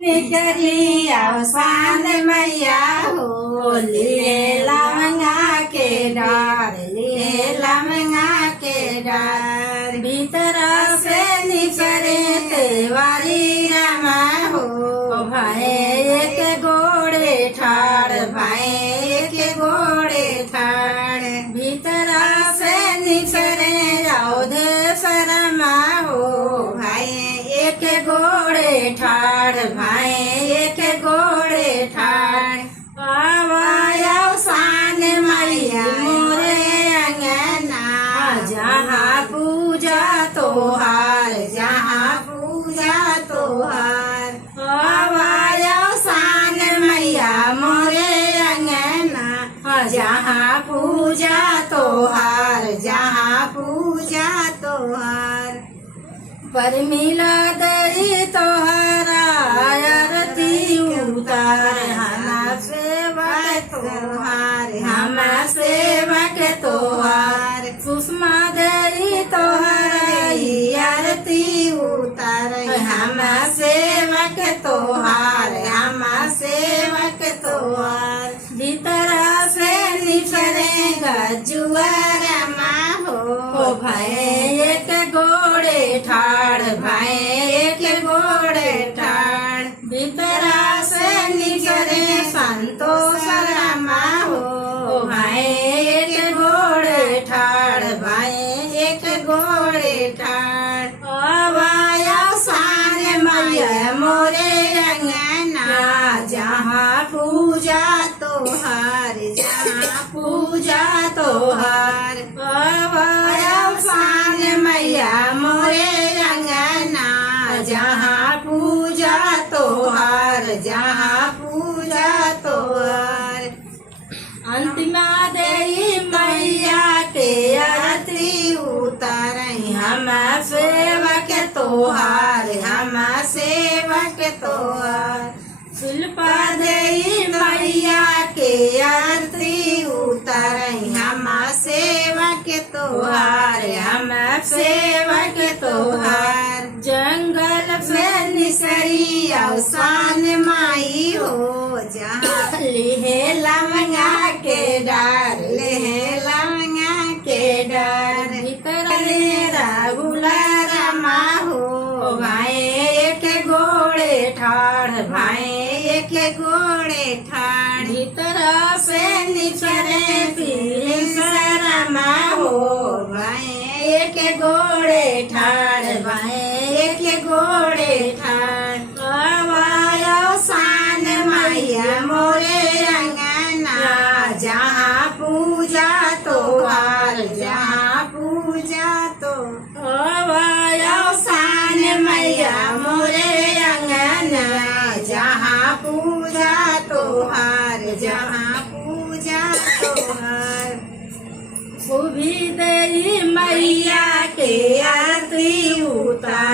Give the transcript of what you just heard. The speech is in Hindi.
निकली अवसान मैया हो लिए लमंगा के डार, लिए लमंगा के डार। भीतर से निकले तेवारी रमा हो भाई एक घोड़े ठाड़, भाई एक घोड़े ठाड़। भीतर से निकले औधे शरमा हो भाई एक घोड़े ठाड़, भाई एक घोड़े ठाड़। आवायो सान मैया मोरे अंगना, जहाँ पूजा तोहार, जहाँ पूजा तोहार। आवायो सान मैया मोरे अंगना, जहाँ पूजा तोहार, जहाँ पूजा तोहार। पर मिला दई तोहरा आरती उतार, हम सेवक तोहार, हम सेवक तोहार। सुषमा दई तोहरा आरती उतार, हम सेवक तोहार, हम सेवक तोहार। भीतर से निकले गजुआर हो भाई एक घोड़े ठाड़, भाई एक घोड़े ठाड़। भीतर से निकले संतोष रमा हो भाई एक घोड़े ठाड़, भाई एक घोड़े ठाड़। आवाया सान मैया मोरे अंगना, जहाँ पूजा तोहार, जहाँ पूजा तोहार। आवाया सान मैया मोरे अंगना, जहाँ पूजा तोहार, जहाँ पूजा तोहार। अंतिमा देई मैया के आरती उतारई, हम सेवक तोहार, हम सेवक तोहार। शिल्पा देई मैया के आरती उतारई, हम सेवक तोहार, हम सेवक तोहार। जंगल में निसरी अवसान माई हो, जहाँ लेहे लमंगा के डार, लेहे लमंगा के डार। भीतर रागुला रमा हो भाई एक घोड़े ठाड़, भाई एक घोड़े ठाड़। भीतर से निकले पीर रमा हो भाई एक घोड़े ठाड़, भाई एक घोड़े ठाड़। आवायो सान मैया मोरे अंगना, जहाँ पूजा तोहार, जहाँ पूजा तो। आवायो सान मैया मोरे अंगना, जहाँ पूजा तोहार, जहाँ पूजा तोहार। भी देई मैया के आरती उतार,